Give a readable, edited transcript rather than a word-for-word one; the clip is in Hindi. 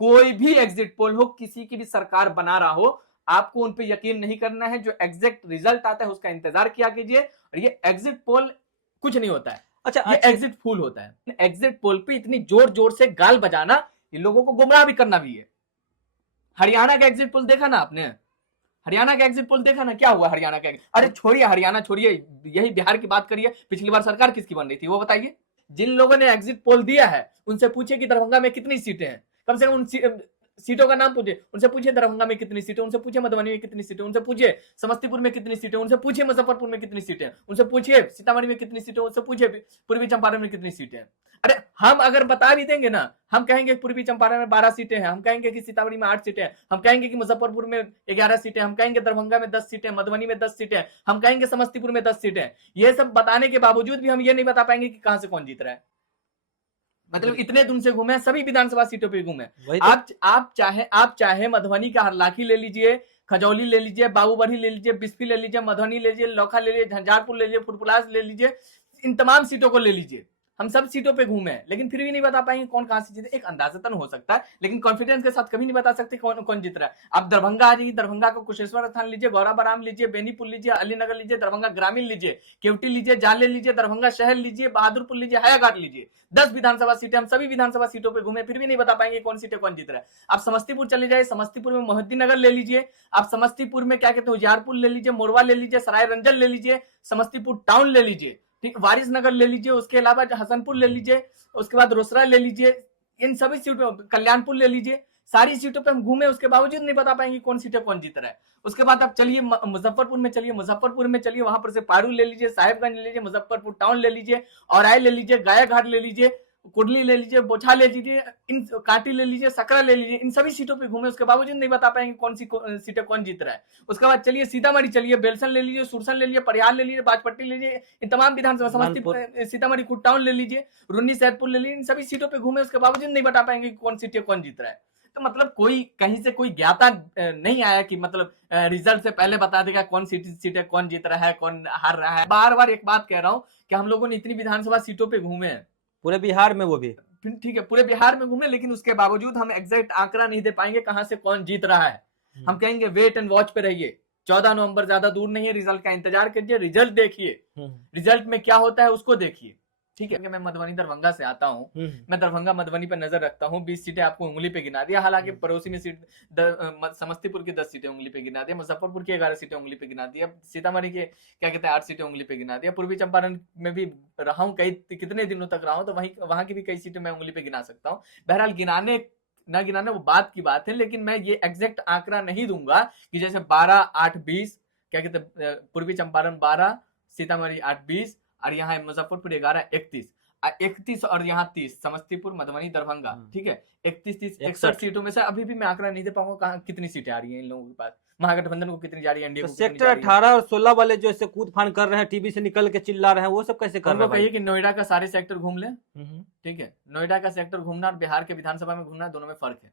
कोई भी एग्जिट पोल हो, किसी की भी सरकार बना रहा हो, आपको उन पे यकीन नहीं करना है। जो एग्जैक्ट रिजल्ट आता है उसका इंतजार किया कीजिए। और ये एग्जिट पोल कुछ नहीं होता है, अच्छा ये एग्जिट पोल होता है। एग्जिट पोल पे इतनी जोर जोर से गाल बजाना, इन लोगों को गुमराह भी करना भी है। हरियाणा का एग्जिट पोल देखा ना आपने? हरियाणा का एग्जिट पोल देखा ना, क्या हुआ हरियाणा का? अरे छोड़िए हरियाणा, छोड़िए, यही बिहार की बात करिए। पिछली बार सरकार किसकी बन रही थी वो बताइए। जिन लोगों ने एग्जिट पोल दिया है उनसे पूछिए कि दरभंगा में कितनी सीटें हैं, कम से कम उन सीटों का नाम पूछिए। उनसे पूछिए दरभंगा में कितनी सीटें, उनसे पूछिए मधुबनी में कितनी सीटें, उनसे पूछिए समस्तीपुर में कितनी सीटें, उनसे पूछिए मुजफ्फरपुर में कितनी सीटें, उनसे पूछिए सीतामढ़ी में कितनी सीटें, उनसे पूछिए पूर्वी चंपारण में कितनी सीटें। अरे हम अगर बता भी देंगे ना, हम कहेंगे पूर्वी चंपारण में 12 सीटें हैं, हम कहेंगे कि सीतामढ़ी में 8 सीटें हैं, हम कहेंगे कि मुजफ्फरपुर में 11 सीटें, हम कहेंगे दरभंगा में 10 सीटें, मधुबनी में 10 सीटें, हम कहेंगे समस्तीपुर में 10 सीटें। ये सब बताने के बावजूद भी हम ये नहीं बता पाएंगे कि कहां से कौन जीत रहा है। मतलब इतने दिन से घूमे, सभी विधानसभा सीटों पे घूमे। आप चाहे मधुबनी का हरलाखी ले लीजिए, खजौली ले लीजिए, बाबूबरही ले लीजिए, बिस्फी ले लीजिए, मधुबनी ले लीजिए, लौखा ले लीजिए, झंझारपुर ले लीजिए, फुटपुलास ले लीजिए, इन तमाम सीटों को ले लीजिए। हम सब सीटों पे घूमे हैं, लेकिन फिर भी नहीं बता पाएंगे कौन कहां से जीते। एक अंदाजतन हो सकता है, लेकिन कॉन्फिडेंस के साथ कभी नहीं बता सकते कौन कौन जीत रहा है। आप दरभंगा आ जाइए, दरभंगा को कुशेश्वर स्थान लीजिए, गौराबराम लीजिए, बेनीपुर लीजिए, अलीनगर लीजिए, दरभंगा ग्रामीण लीजिए, केवटी लीजिए, जाले लीजिए, दरभंगा शहर लीजिए, बहादुरपुर लीजिए, हायाघाट लीजिए, 10 विधानसभा सीटें, हम सभी विधानसभा सीटों पर घूमे, फिर भी नहीं बता पाएंगे कौन सीटें कौन जीत रहा है। आप समस्तीपुर चले जाए, समस्तीपुर में मोहिद्दीनगर ले लीजिए, आप समस्तीपुर में क्या कहते हैं उजियारपुर ले लीजिए, मोरवा ले लीजिए, सराय रंजन ले लीजिए, समस्तीपुर टाउन ले लीजिए, ठीक, वारिस नगर ले लीजिए, उसके अलावा हसनपुर ले लीजिए, उसके बाद रोसड़ा ले लीजिए, इन सभी सीटों, कल्याणपुर ले लीजिए, सारी सीटों पे हम घूमे, उसके बावजूद नहीं बता पाएंगे कौन सीटें कौन जीत रहा है। उसके बाद आप चलिए मुजफ्फरपुर में चलिए, मुजफ्फरपुर में चलिए, वहां पर से पारू ले लीजिए, साहेबगंज ले लीजिए, मुजफ्फरपुर टाउन ले लीजिए, औराई ले लीजिए, गायाघाट ले लीजिए, कुडली ले लीजिए, बोछा ले लीजिए, इन कांटी ले लीजिए, सकरा ले लीजिए, इन सभी सीटों पे घूमे, उसके बावजूद नहीं बता पाएंगे कौन सी सीटें कौन जीत रहा है। उसके बाद चलिए सीतामढ़ी चलिए, बेलसन ले लीजिए, सुरसन ले लीजिए, परिहार ले लीजिए, बाजपट्टी ले लीजिए, इन तमाम विधानसभा, समस्तीपुर, सीतामढ़ी कुटाउन ले लीजिए, रुन्नी सैदपुर ले लीजिए, इन सभी सीटों पे घूमे, उसके बावजूद नहीं बता पाएंगे कौन सीटें कौन जीत रहा है। तो मतलब कोई कहीं से कोई ज्ञाता नहीं आया कि मतलब रिजल्ट से पहले बता देगा कौन सीटें कौन जीत रहा है, कौन हार रहा है। बार बार एक बात कह रहा हूं कि हम लोगों ने इतनी विधानसभा सीटों पे घूमे हैं, पूरे बिहार में, वो भी ठीक है पूरे बिहार में घूमे, लेकिन उसके बावजूद हम एग्जैक्ट आंकड़ा नहीं दे पाएंगे कहां से कौन जीत रहा है। हम कहेंगे वेट एंड वॉच पे रहिए, 14 नवंबर ज्यादा दूर नहीं है, रिजल्ट का इंतजार कीजिए, रिजल्ट देखिए, रिजल्ट में क्या होता है उसको देखिए, ठीक है। मैं मधुबनी दरभंगा से आता हूँ, मैं दरभंगा मधुबनी पर नजर रखता हूँ, 20 सीटें आपको उंगली पे गिना दिया, हालांकि पड़ोसी में सीट समस्तीपुर की 10 सीटें उंगली पे गिना दिया, मुजफ्फरपुर की 11 सीटें उंगली पे गिना दिया, सीतामढ़ी के क्या कहते हैं 8 सीटें उंगली पे गिना दिया, पूर्वी चंपारण में भी रहा हूँ कितने दिनों तक रहा हूँ, तो वहां की भी कई सीटें मैं उंगली पे गिना सकता हूँ। बहरहाल गिनाने ना गिनाने वो बात की बात है, लेकिन मैं ये एग्जैक्ट आंकड़ा नहीं दूंगा कि जैसे 12, 8, 20 क्या कहते हैं पूर्वी चंपारण 12, सीतामढ़ी 8, 20 और यहाँ मुजफ्फरपुर 11, 31 और यहाँ 30, समस्तीपुर, मधुबनी, दरभंगा, ठीक है, 31, 30, 61 सीटों में से अभी भी मैं आंकड़ा नहीं दे पाऊंगा कहाँ कितनी सीटें आ रही हैं इन लोगों के पास, महागठबंधन को कितनी जा रही है, एनडीए को सेक्टर 18 और 16 वाले जो ऐसे कूद फान कर रहे हैं, टीवी से निकल के चिल्ला रहे हैं, वो सब कैसे कर रहे हैं? कहिए कि नोएडा का सारे सेक्टर घूम ले, ठीक है, नोएडा का सेक्टर घूमना और बिहार के विधानसभा में घूमना दोनों में फर्क है।